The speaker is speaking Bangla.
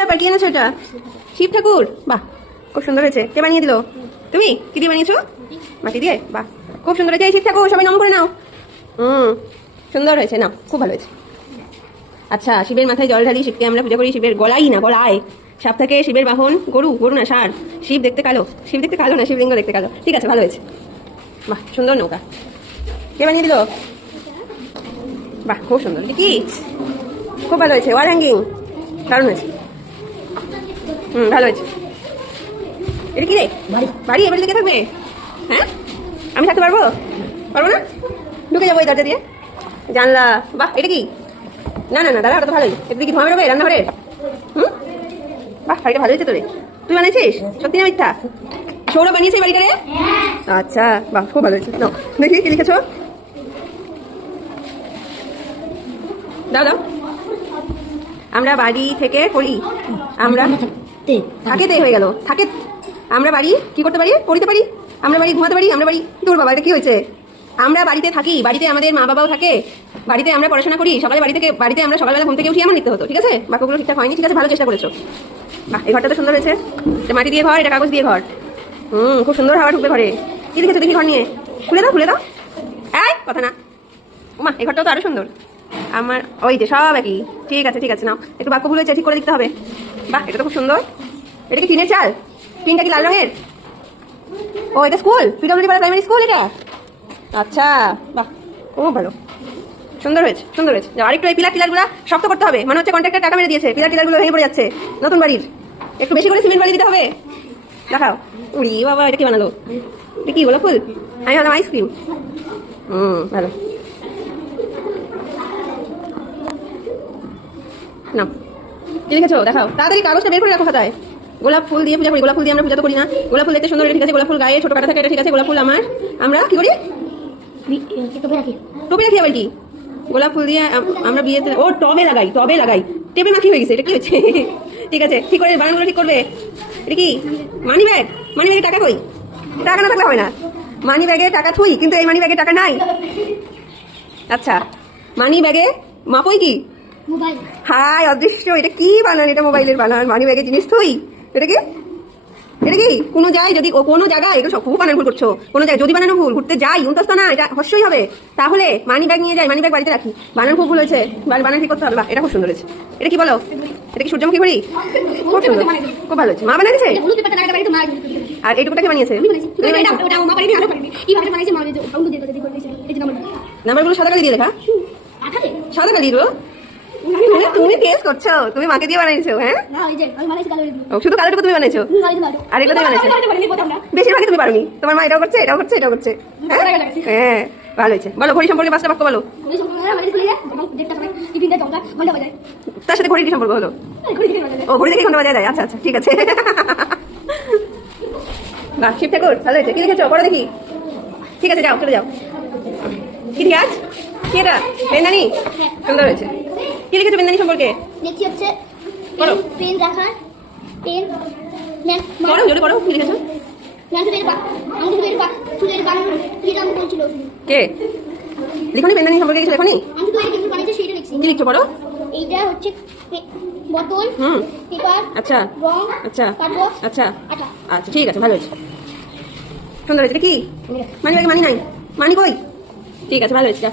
ব্যাপার কি এনেছো এটা? শিব ঠাকুর, বাহ খুব সুন্দর হয়েছে। কে বানিয়ে দিল? তুমি? কি দিয়ে বানিয়েছো? মাটি দিয়ে? বাহ খুব সুন্দর হয়েছে। এই শিব ঠাকুর সবাই নম করে নাও। সুন্দর হয়েছে, নাও খুব ভালো হয়েছে। আচ্ছা, শিবের মাথায় জল ঢালি, শিবকে আমরা পূজা করি। শিবের গলাই না, গলায় সাপ থাকে। শিবের বাহন গরু, গরু না ষাঁড়। শিব দেখতে কালো, শিব দেখতে কালো না, শিবলিঙ্গ দেখতে কালো। ঠিক আছে, ভালো হয়েছে। বাহ সুন্দর নৌকা। কে বানিয়ে দিল? বাহ খুব সুন্দর। কি খুব ভালো হয়েছে। ওয়াল হ্যাঙ্গিং দারুণ হয়েছে। ভালো হয়েছে। এটা কি রে? বাড়ি এবার দিকে থাকবে? হ্যাঁ, আমি থাকতে পারবো? পারবো না? ঢুকে যাবো এই দরজা দিয়ে। জানলা, বাহ এটা কি? না না না দাদা, ওটা তো ভালোই। এটা কি ধোঁয়া বেরোবে রান্নাঘরে? বাহ বাড়িটা ভালো হয়েছে তোরে। তুই বানিয়েছিস? সত্যি না মিথ্যা? সৌরভ বানিয়েছে এই বাড়িটা রে? আচ্ছা বাহ খুব ভালো হয়েছে। নাও দেখি কি লিখেছো। দাও দাও। আমরা বাড়ি থেকে করি। আমরা থাকেতে হয়ে গেল, থাকে। আমরা বাড়ি কি করতে পারি? পড়িতে পারি। আমরা বাড়ি ঘুমাতে পারি। আমরা বাড়ি, দূর বাবা এটা কি হয়েছে? আমরা বাড়িতে থাকি, বাড়িতে আমাদের মা বাবাও থাকে, বাড়িতে আমরা পড়াশোনা করি। সকালে বাড়িতে আমরা সকালবেলা ঘুম থেকে উঠি আমার লিখতে হতো। ঠিক আছে, বাক্যগুলো ঠিকঠাক হয়নি। ঠিক আছে, ভালো চেষ্টা করেছো। বাহ এই ঘরটা তো সুন্দর হয়েছে। এটা মাটি দিয়ে ঘর, এটা কাগজ দিয়ে ঘর। খুব সুন্দর হাওয়া ঢুকবে ঘরে। কি লিখেছো দেখি ঘর নিয়ে? খুলে দাও খুলে দাও। এই কথা না মা, এই ঘরটাও তো আরো সুন্দর। আমার ওই যে সব একই। ঠিক আছে ঠিক আছে, নাও একটু বাক্য ভুল হয়েছে, ঠিক করে দিতে হবে। বাহ এটা তো খুব সুন্দর। এটা কি টিনের চাল? টিনটা কি লাল রঙের? ও এটা স্কুল, পিডব্লিউডি পাড়া প্রাইমারি স্কুল এটা। আচ্ছা বাহ খুব ভালো, সুন্দর হয়েছে সুন্দর হয়েছে। আরেকটু এই পিলার টিলারগুলো শক্ত করতে হবে। মনে হচ্ছে কন্ট্রাক্টর টাকা মেরে দিয়েছে, পিলার টিলারগুলো ভেঙে পড়ে যাচ্ছে। নতুন বাড়ির একটু বেশি করে সিমেন্ট বাড়ি দিতে হবে। দেখাও। উড়ি বাবা, এটা কি বানালো? এটা কি গোলাপ ফুল? আমি ভাবলাম আইসক্রিম। ভালো। না কি লিখেছো দেখাও তাড়াতাড়ি, কাগজটা বের করে রাখো খাতায়। গোলাপ ফুল দিয়ে পূজা করি। গোলাপ ফুল দিয়ে আমরা পূজা তো করি না। গোলাপ ফুল দেখতে সুন্দর, এটা ঠিক আছে। গোলাপ ফুল গায়ে ছোট কাটা থাকে, এটা ঠিক আছে। গোলাপ ফুল আমরা কি করি? টবে রাখি। আবার কি? গোলাপ ফুল দিয়ে আমরা বিয়েতে ও টবে লাগাই, টবে লাগাই। টেপে মাখি হয়ে গেছে, এটা কি হচ্ছে? ঠিক আছে, ঠিক করে বানানগুলো ঠিক করবে। এটা কি? Money bag. মানি ব্যাগে টাকা কই? টাকা না থাকলে হবে না। মানি ব্যাগে টাকা থুই, কিন্তু এই মানি ব্যাগে টাকা নাই। আচ্ছা, মানি ব্যাগে মাপই কি? হাই অদৃশ্য, এটা কি বানান? এটা মোবাইলের বানান। মানি ব্যাগের জিনিস থুই। এটা কি? এটা কি কোনো যায় যদি কোনো জায়গায়? এগুলো সব খুব বানান ভুল করছো। কোনো জায়গায় যদি বানানো ভুল, ঘুরতে যাই উন্তস্ত না, এটা হস্যই হবে। তাহলে মানি ব্যাগ নিয়ে যাই, মানি ব্যাগ বাড়িতে রাখি। বানান খুব ভুল হয়েছে, বানান ঠিক করতে হবে। বাহ এটা খুব সুন্দর হয়েছে। এটা কি বলো? এটা কি সূর্যমুখী ঘড়ি? খুব সুন্দর, খুব ভালো হয়েছে। মা বানিয়েছে? আর এইটুকুটা কি বানিয়েছে? নাম্বারগুলো সাদা কালি দিয়ে লেখা। সাদা কালি দিল? তুমি টেস্ট করছো? তুমি মাকে দিয়ে বানাইছো? হ্যাঁ শুধু কালোটুকু তুমি বানাইছো? আর এগুলো তুমি বানাইছো? বেশিরভাগই তুমি পারোনি। তোমার মা এটাও করছে, এটাও করছে, এটাও করছে। হ্যাঁ ভালো হয়েছে। বলো ঘড়ি সম্পর্কে 5টা বাক্য বলো। তার সাথে ঘড়ির কি সম্পর্ক হলো? ও ঘড়ি দেখে ঘন্টা বাজায় দেয়। আচ্ছা আচ্ছা ঠিক আছে। বাহ শিব ঠাকুর ভালো হয়েছে। কি লিখেছো পড়ো দেখি। ঠিক আছে যাও, চলে যাও। কি ঠিক আছে? কি এটা? বেন্দানি? সুন্দর হয়েছে। কি লিখেছো বেন্দানি সম্পর্কে? দেখছি হচ্ছে পড়ো। পেন রাখা, পেন পড়ো জোরে পড়ো। কি লিখেছো? চুলের বানানো যেটা আমি বলছিল। কে লিখনি বেন্দানি সম্পর্কে কিছু লেখনি? আমি তো এটা কিন্তু বানাইছি সেটা লিখছি। কি লিখছো পড়ো? এইটা হচ্ছে বোতল, পেপার, আচ্ছা রং, আচ্ছা কাগজ, আচ্ছা আটা। আচ্ছা ঠিক আছে ভালো হয়েছে, সুন্দর হয়েছে। কি মানি ব্যাগে মানি নাই? মানি কই? ঠিক আছে ভালো হয়েছে।